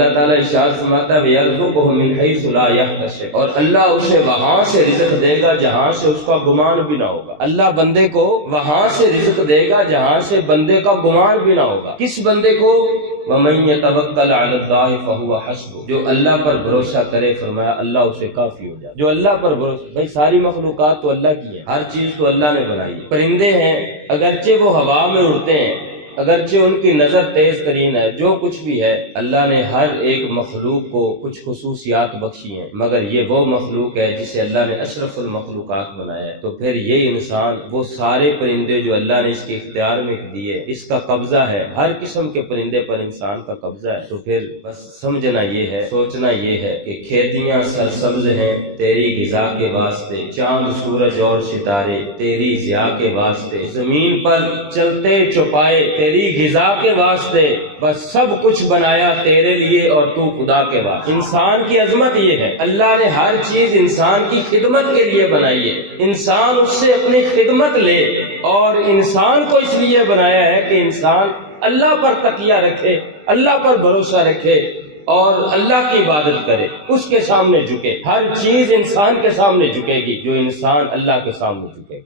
اللہ تعالیٰ ارشاد فرماتا ہے وَيَرْزُقُهُ مِنْ حَيْثُ لَا يَحْتَسِبُ، اور اللہ اسے وہاں سے رزق دے گا جہاں سے اس کا گمان بھی نہ ہوگا۔ اللہ بندے کو وہاں سے رزق دے گا جہاں سے بندے کا گمان بھی نہ ہوگا۔ کس بندے کو؟ وَمَن يَتَوَكَّلْ عَلَى اللَّهِ فَهُوَ حَسْبُهُ، جو اللہ پر بھروسہ کرے، فرمایا اللہ اسے کافی ہو جائے۔ جو اللہ پر بھروسہ، بھائی ساری مخلوقات تو اللہ کی ہے، ہر چیز تو اللہ نے بنائی ہے۔ پرندے ہیں، اگرچہ وہ ہوا میں اڑتے ہیں، اگرچہ ان کی نظر تیز ترین ہے، جو کچھ بھی ہے اللہ نے ہر ایک مخلوق کو کچھ خصوصیات بخشی ہیں، مگر یہ وہ مخلوق ہے جسے اللہ نے اشرف المخلوقات بنایا ہے۔ تو پھر یہ انسان، وہ سارے پرندے جو اللہ نے اس کے اختیار میں دیے، اس کا قبضہ ہے، ہر قسم کے پرندے پر انسان کا قبضہ ہے۔ تو پھر بس سمجھنا یہ ہے، سوچنا یہ ہے کہ کھیتیاں سرسبز ہیں تیری غذا کے واسطے، چاند سورج اور ستارے تیری ضیاء کے واسطے، زمین پر چلتے چوپائے تیری غذا کے واسطے، بس سب کچھ بنایا تیرے لیے اور تو خدا کے واسطے۔ انسان کی عظمت یہ ہے، اللہ نے ہر چیز انسان کی خدمت کے لیے بنائی ہے، انسان اس سے اپنی خدمت لے، اور انسان کو اس لیے بنایا ہے کہ انسان اللہ پر تکیہ رکھے، اللہ پر بھروسہ رکھے اور اللہ کی عبادت کرے، اس کے سامنے جھکے۔ ہر چیز انسان کے سامنے جھکے گی جو انسان اللہ کے سامنے جھکے گا۔